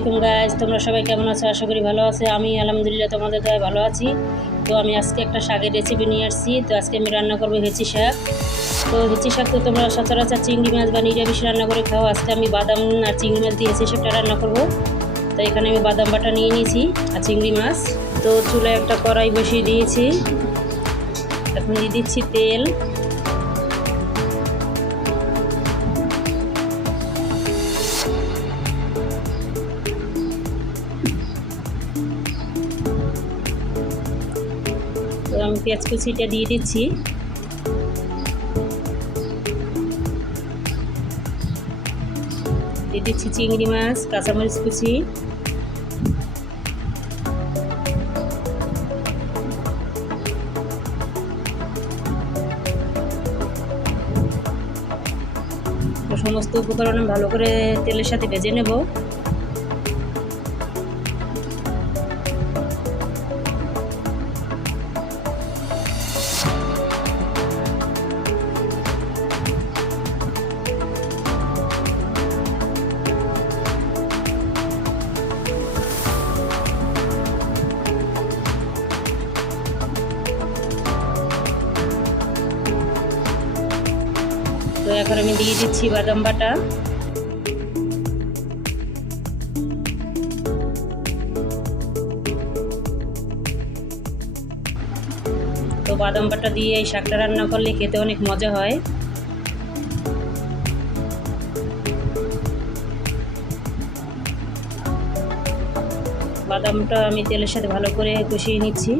আলাইকুম গাইস, তোমরা সবাই কেমন আছো? আশা করি ভালো আছো। আমি আলহামদুলিল্লাহ তোমাদের দয়ায় ভালো আছি। তো আমি আজকে একটা শাকের রেসিপি নিয়ে আসছি। তো আজকে আমি রান্না করবো হেঁচি শাক। তো হেঁচি শাক তো তোমরা সচরাচর চিংড়ি মাছ বা নিরামিষ রান্না করে খাও। আজকে আমি বাদাম আর চিংড়ি মাছ দিয়ে হেঁচি শাকটা রান্না করবো। তো এখানে আমি বাদাম বাটা নিয়ে নিয়েছি আর চিংড়ি মাছ। তো চুলায় একটা কড়াই বসিয়ে দিয়েছি। এখন দিয়ে দিচ্ছি তেল। তো আমি পেঁয়াজ কুচিটা দিয়ে দিচ্ছি। দিয়ে দিচ্ছি চিংড়ি মাছ, কাঁচামরিচ কুচি, সমস্ত উপকরণ ভালো করে তেলের সাথে ভেজে নেব। তো এখন আমি দিয়ে দিচ্ছি বাদাম বাটা। তো বাদাম বাটা দিয়ে এই শাকটা রান্না করলে খেতে অনেক মজা হয়। বাদামটা আমি তেলের সাথে ভালো করে কষিয়ে নিচ্ছি।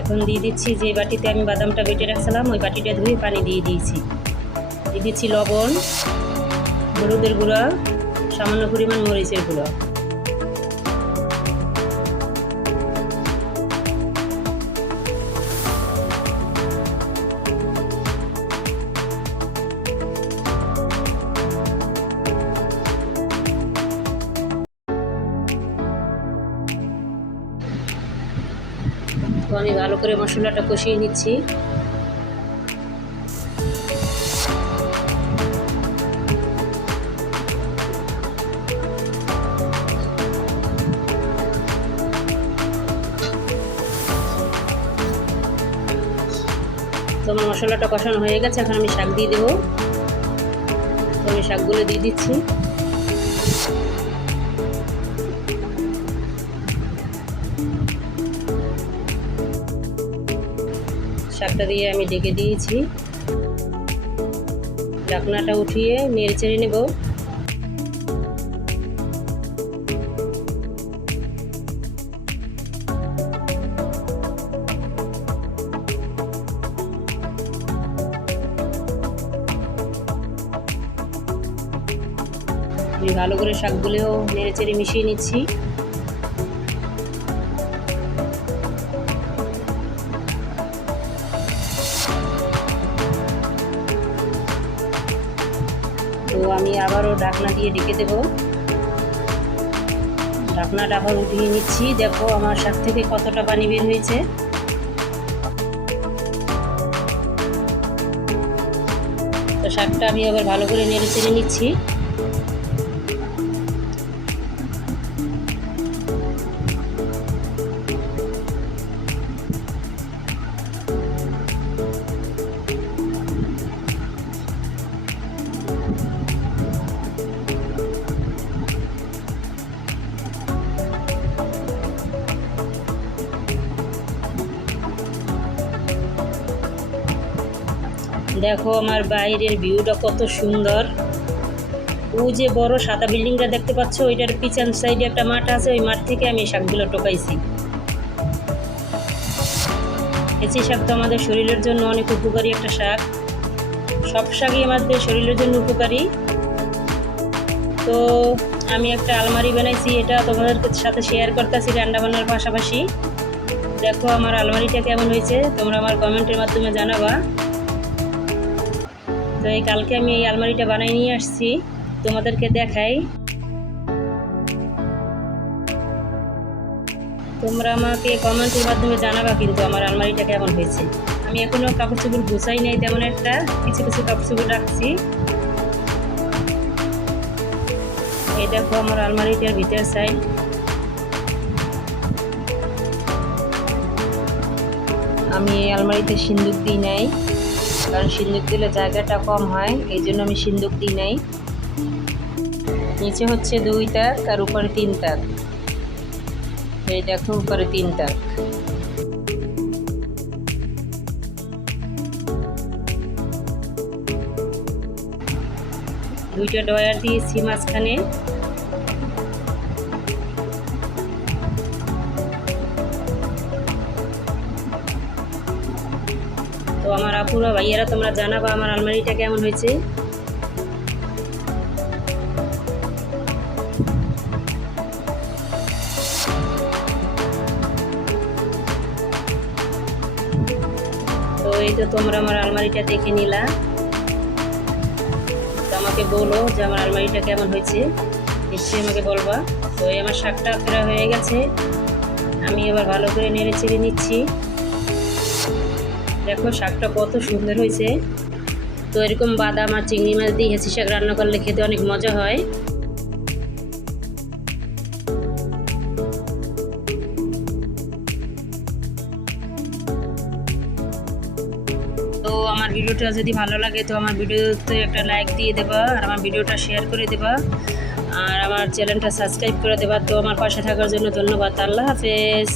এখন দিয়ে দিচ্ছি যে বাটিতে আমি বাদামটা বেটে রাখছিলাম, ওই বাটিটা ধুয়ে পানি দিয়ে দিয়েছি। দিয়ে দিচ্ছি লবণ, হলুদের গুঁড়া, সামান্য পরিমাণ মরিচের গুঁড়া। তো আমি ভালো করে মশলাটা কষিয়ে নিচ্ছি। তো আমার মশলাটা কষানো হয়ে গেছে, এখন আমি শাক দিয়ে দেবো। তো আমি শাকগুলো দিয়ে দিচ্ছি। শাকটা দিয়ে আমি ঢেকে দিয়েছি। ঢাকনাটা উঠিয়ে নেড়ে চেড়ে নেব। আমি ভালো করে শাকগুলোও নেড়ে চেড়ে মিশিয়ে নিচ্ছি। তো আমি আবারও ঢাকনা দিয়ে ঢেকে দেব। ঢাকনাটা আবার উঠিয়ে নিচ্ছি। দেখো আমার শাক থেকে কতটা পানি বের হয়েছে। তো শাকটা আমি আবার ভালো করে নেড়ে চেড়ে নিচ্ছি। দেখো আমার বাইরের ভিউটা কত সুন্দর। ওই যে বড় সাদা বিল্ডিংটা দেখতে পাচ্ছ, ওইটার পিছন সাইডে একটা মাঠ আছে। ওই মাঠ থেকে আমি শাকগুলো টোকাইছি। হেঁচি শাক তো আমাদের শরীরের জন্য অনেক উপকারী একটা শাক। সব শাকই আমাদের শরীরের জন্য উপকারী। তো আমি একটা আলমারি বানাইছি, এটা তোমাদের সাথে শেয়ার করতেছি রান্না বান্নার পাশাপাশি। দেখো আমার আলমারিটা কেমন হয়েছে, তোমরা আমার কমেন্টের মাধ্যমে জানাবা। তো এই কালকে আমি এই আলমারিটা বানাই নিয়ে আসছি, তোমাদেরকে দেখাই। তোমরা আমাকে কমেন্টের মাধ্যমে জানাবা কিন্তু আমার আলমারিটা কেমন হয়েছে। আমি এখনও কাপড় চোপড় গুছাই নাই তেমন একটা, কিছু কিছু কাপড় চোপড় রাখছি। এই দেখো আমার আলমারিটার ভিতর সাইড। আমি এই আলমারিতে সিন্দুক দিই নাই, কারণ সিন্দুক দিলে জায়গাটা কম হয়, এই জন্য আমি সিন্দুক দিই নাই। নিচে হচ্ছে 2 তাক আর উপরে 3 তাক। এই দেখো উপরে 3 তাক। দুইটা ডয়ার দিয়েছি মাঝখানে। তো আমার আপুরা ভাইয়ারা তোমরা জানাবা আমার আলমারিটা কেমন হয়েছে। তো এই তো তোমরা আমার আলমারিটা দেখে নিলা, তো আমাকে বলো যে আমার আলমারিটা কেমন হয়েছে, নিশ্চয়ই আমাকে বলবা। তো এই আমার শাকটা ফেরা হয়ে গেছে, আমি এবার ভালো করে নেড়ে চেড়ে নিচ্ছি। দেখো শাকটা কত সুন্দর হয়েছে। তো এরকম বাদাম আর চিংড়ি মাছ দিয়ে হেঁচি শাক রান্না করলে খেতে অনেক মজা হয়। তো আমার ভিডিওটা যদি ভালো লাগে তো আমার ভিডিওতে একটা লাইক দিয়ে দেবা, আর আমার ভিডিওটা শেয়ার করে দেবা, আর আমার চ্যানেলটা সাবস্ক্রাইব করে দেবা। তো আমার পাশে থাকার জন্য ধন্যবাদ। আল্লাহ হাফেজ।